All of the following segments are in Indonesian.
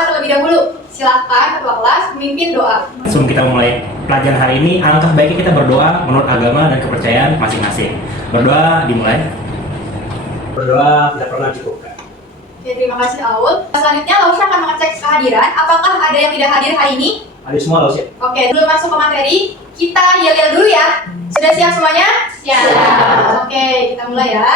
berdoa terlebih dahulu. Silakan ketua kelas memimpin doa. Sebelum kita mulai pelajaran hari ini, alangkah baiknya kita berdoa menurut agama dan kepercayaan masing-masing. Berdoa dimulai. Berdoa tidak pernah cukupkan. Oke, terima kasih Aul. Selanjutnya Lausha akan mengecek kehadiran. Apakah ada yang tidak hadir hari ini? Hadir semua Lausha. Oke, sebelum masuk ke materi, kita yel-yel dulu ya. Sudah siap semuanya? Siap. Oke, kita mulai ya.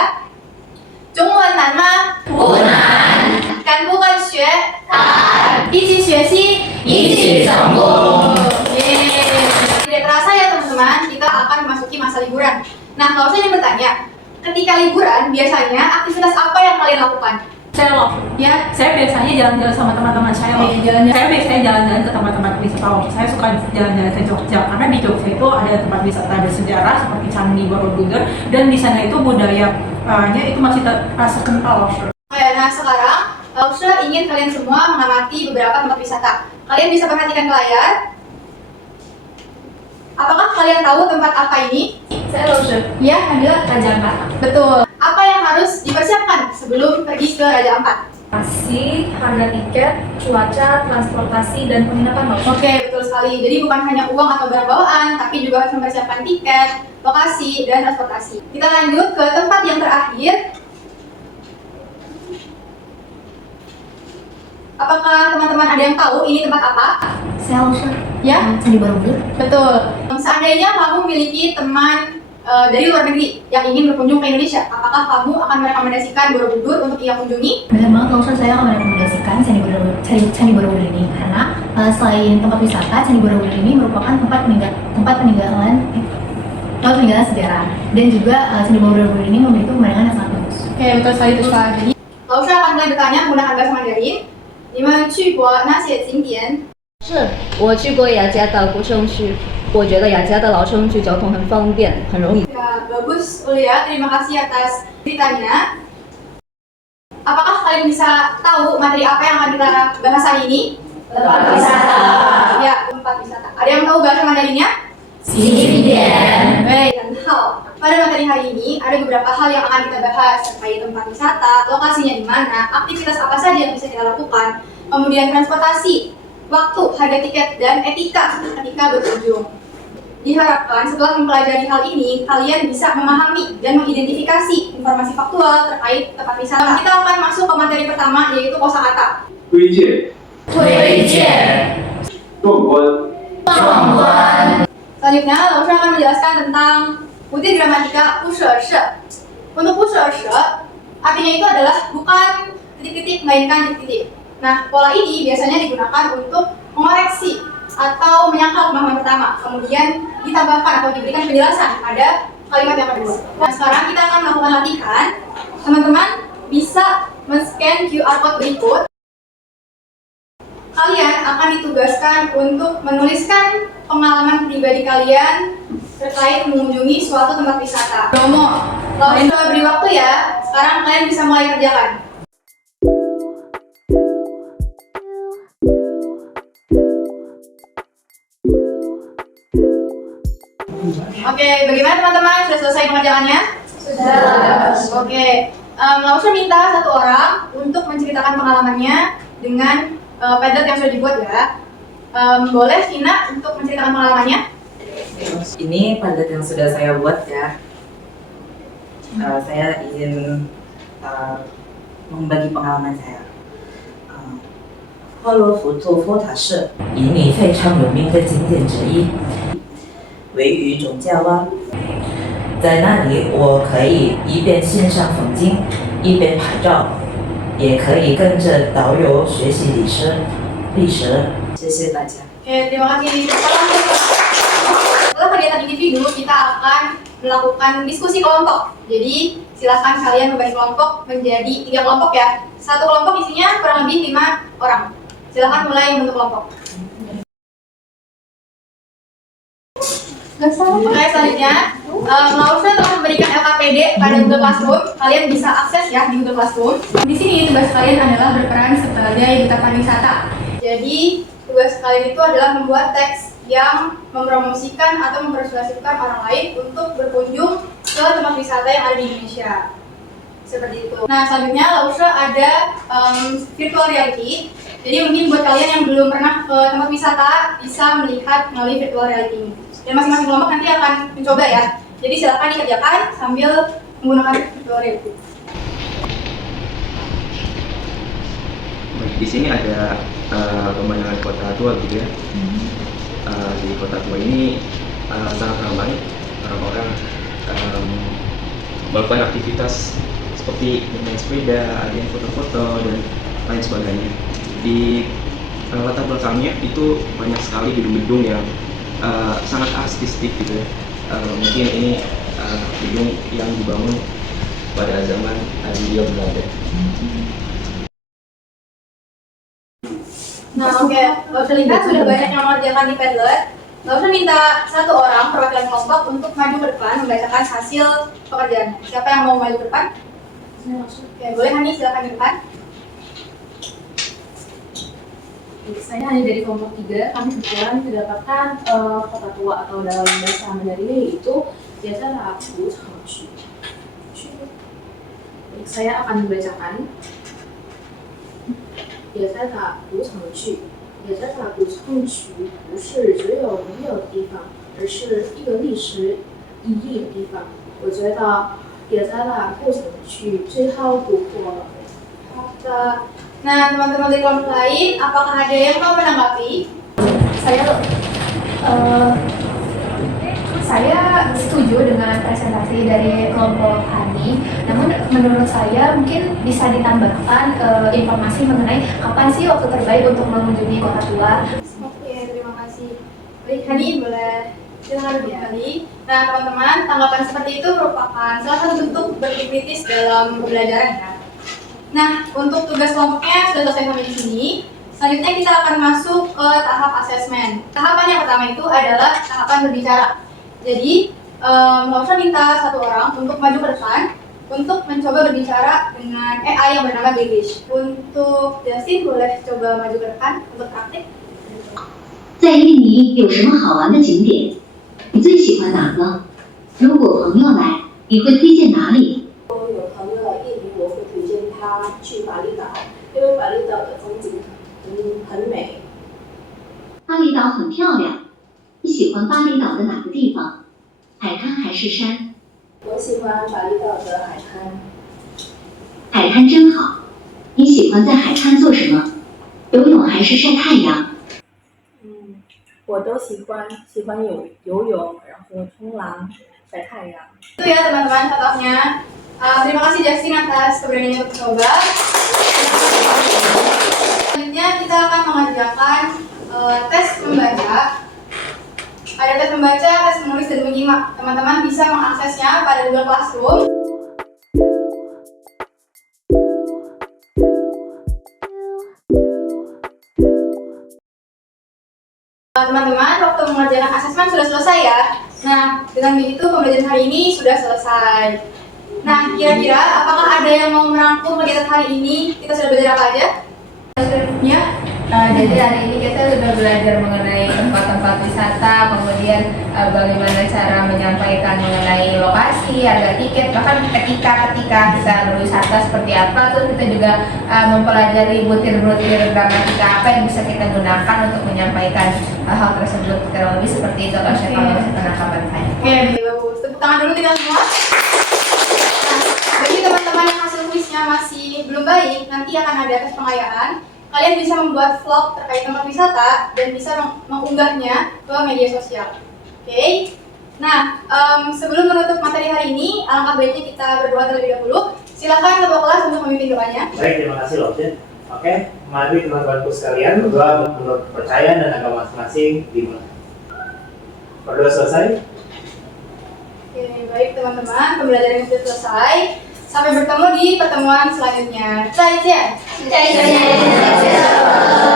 中文难吗？不难，敢不敢学？敢，一起学习，一起成功。 Tidak terasa ya teman-teman, kita akan memasuki masa liburan. Nah, kalau saya ingin bertanya, ketika liburan biasanya aktivitas apa yang kalian lakukan? Saya loh, ya saya biasanya jalan-jalan sama teman-teman saya loh. Saya biasanya jalan-jalan ke tempat-tempat wisata loh. Saya suka jalan-jalan ke Jogja karena di Jogja itu ada tempat wisata bersejarah seperti Candi Borobudur dan di sana itu budayanya itu masih terasa kental loh. Oke, nah sekarang Lausha ingin kalian semua mengamati beberapa tempat wisata. Kalian bisa perhatikan ke layar. Apakah kalian tahu tempat apa ini? Saya Lausha. Ya, Nabila. Raja Ampat. Betul. Apa yang harus dipersiapkan sebelum pergi ke Raja Ampat? Masih harga tiket, cuaca, transportasi dan penginapan loh. Oke, betul sekali. Jadi bukan hanya uang atau barang bawaan, tapi juga harus mempersiapkan tiket, lokasi, dan transportasi. Kita lanjut ke tempat yang terakhir. Apakah teman-teman ada yang tahu ini tempat apa? Saya Lausha. Ya? Candi Borobudur. Betul. Seandainya kamu memiliki teman dari luar negeri yang ingin berkunjung ke Indonesia, apakah kamu akan merekomendasikan Borobudur untuk ia kunjungi? Benar banget, Lausha, saya akan merekomendasikan Candi Borobudur ini karena selain tempat wisata, Candi Borobudur ini merupakan tempat peninggalan sejarah dan juga Candi Borobudur ini memiliki pemandangan yang sangat bagus. Oke, betul sekali itu sekali. Lausha akan mulai bertanya menggunakan bahasa Mandarin. 你们去过那些景点？是，我去过雅加的古城区，我觉得雅加的老城区交通很方便，很容易。 Ya, bagus, Ulia. Terima kasih atas ceritanya. Apakah kalian bisa tahu materi apa yang akan kita bahas hari ini? Tempat wisata. Ya, tempat wisata. Ada yang tahu bahasa Mandarinnya? 景点， Baik, dan hal. Pada materi hari ini ada beberapa hal yang akan kita bahas terkait tempat wisata, lokasinya di mana, aktivitas apa saja yang bisa kita lakukan, kemudian transportasi, waktu, harga tiket, dan etika ketika berkunjung. Diharapkan setelah mempelajari hal ini, kalian bisa memahami dan mengidentifikasi informasi faktual terkait tempat wisata. Kita akan masuk ke materi pertama, yaitu kosakata. 推荐、推荐，壮观、壮观， Selanjutnya, Lausha akan menjelaskan tentang putih gramatika pushe-she. Untuk pushe-she, artinya itu adalah bukan titik-titik, melainkan titik-titik. Nah, pola ini biasanya digunakan untuk mengoreksi atau menyangkal pemahaman pertama, kemudian ditambahkan atau diberikan penjelasan pada kalimat yang kedua. Nah, sekarang kita akan melakukan latihan. Teman-teman bisa men-scan QR code berikut. Kalian akan ditugaskan untuk menuliskan pengalaman pribadi kalian terkait mengunjungi suatu tempat wisata. Romo, Lausha beri waktu ya. Sekarang kalian bisa mulai kerjakan. Oke, bagaimana teman-teman? Sudah selesai pengerjaannya? Sudah. Oke, Lausha minta satu orang untuk menceritakan pengalamannya dengan padat yang sudah dibuat ya. Boleh Vina untuk menceritakan pengalamannya? Ini padat yang sudah saya buat ya. Saya izin membagi pengalaman saya. 霍罗浮屠佛塔是印尼非常有名的景点之一，位于中加湾。在那里，我可以一边欣赏风景，一边拍照，也可以跟着导游学习历史。谢谢大家。 Oke, terima kasih. Setelah kegiatan individu, kita akan melakukan diskusi kelompok. Jadi, silakan kalian membagi kelompok menjadi 3 kelompok ya. Satu kelompok isinya kurang lebih 5 orang. Silakan mulai membentuk kelompok. Oke, selanjutnya, Lausha telah memberikan LKPD pada Google Classroom. Kalian bisa akses ya di Google Classroom. Di sini tugas kalian adalah berperan sebagai duta pariwisata. Jadi, tugas kalian itu adalah membuat teks yang mempromosikan atau mempersuasifkan orang lain untuk berkunjung ke tempat wisata yang ada di Indonesia. Seperti itu. Nah, selanjutnya Lausha ada virtual reality. Jadi mungkin buat kalian yang belum pernah ke tempat wisata bisa melihat melalui virtual reality ini. Dan masing-masing kelompok nanti akan mencoba ya. Jadi silakan dikerjakan sambil menggunakan virtual reality. Di sini ada pemandangan kota tua gitu ya. Di kota tua ini sangat ramai orang-orang melakukan aktivitas seperti bermain sepeda, ada yang foto-foto dan lain sebagainya. Di latar belakangnya itu banyak sekali gedung-gedung yang sangat artistik gitu ya. Mungkin ini gedung yang dibangun pada zaman Hindia Belanda. Nah oke, gak usah lihat sudah banyak yang mengerjakan di Padlet. Gak usah minta satu orang perwakilan kelompok untuk maju ke depan membacakan hasil pekerjaan. Siapa yang mau maju ke depan? Oke, boleh Hani, silakan di depan. Saya hanya dari kelompok 3, kami kebetulan mendapatkan kota tua atau dalam bahasa Mandarinnya yaitu Jasa Rabu Changqu. Saya akan membacakan Jasa Rabu Changqu. Jasa Rabu Changqu 不是只有没有的地方，而是一个历史意义的地方。我觉得Jasa Rabu Changqu 最后不过了。 Nah, teman-teman dari kelompok lain, apakah ada yang mau menanggapi? Saya setuju dengan presentasi dari kelompok Hani. Namun menurut saya mungkin bisa ditambahkan informasi mengenai kapan sih waktu terbaik untuk mengunjungi kota tua. Oke, terima kasih. Baik, Hani boleh silakan kembali. Nah, teman-teman, tanggapan seperti itu merupakan salah satu bentuk berpikir kritis dalam pembelajaran ya. Nah, untuk tugas kelompoknya sudah selesai sampai di sini. Selanjutnya kita akan masuk ke tahap asesmen. Tahapan yang pertama itu adalah tahapan berbicara. Jadi, nggak usah minta satu orang untuk maju ke depan untuk mencoba berbicara dengan AI yang bernama British. Untuk Justin, boleh coba maju ke depan untuk praktik. 在印尼有什么好玩的景点？你最喜欢哪个？如果朋友来，你会推荐哪里？ 有朋友来印尼，我会推荐他去巴厘岛，因为巴厘岛的风景很美。巴厘岛很漂亮，你喜欢巴厘岛的哪个地方？海滩还是山？我喜欢巴厘岛的海滩。海滩真好，你喜欢在海滩做什么？游泳还是晒太阳？我都喜欢游泳，然后冲浪、晒太阳。 Itu ya teman-teman contohnya. Terima kasih Justin atas keberaniannya untuk coba. Selanjutnya kita akan mengerjakan tes membaca. Ada tes membaca, tes menulis, dan menyimak. Teman-teman bisa mengaksesnya pada Google Classroom. Teman-teman, waktu mengerjakan asesmen sudah selesai ya. Nah, dengan begitu pembelajaran hari ini sudah selesai. Nah, kira-kira apakah ada yang mau merangkum kegiatan hari ini? Kita sudah belajar apa aja? Ya. Jadi hari ini kita sudah belajar mengenai tempat-tempat wisata, kemudian bagaimana cara menyampaikan mengenai lokasi, harga tiket, bahkan ketika kita berwisata seperti apa. Terus kita juga mempelajari butir-butir gramatika apa yang bisa kita gunakan untuk menyampaikan hal tersebut. Kurang lebih seperti itu kalau saya penangkapan saya. Oke, bagus. Tepuk tangan dulu kita semua. Nah, bagi teman-teman yang hasil kuisnya masih belum baik, nanti akan ada tes pengayaan. Kalian bisa membuat vlog terkait tempat wisata dan bisa mengunggahnya ke media sosial. Oke. Nah, sebelum menutup materi hari ini, alangkah baiknya kita berdoa terlebih dahulu. Silakan ketua kelas untuk memimpin doanya. Baik, terima kasih Loh. Oke, mari teman-temanku sekalian berdoa menurut kepercayaan dan agama masing-masing dimulai. Berdoa selesai. Oke, baik teman-teman, pembelajaran sudah selesai. Sampai bertemu di pertemuan selanjutnya. 再见。 再见。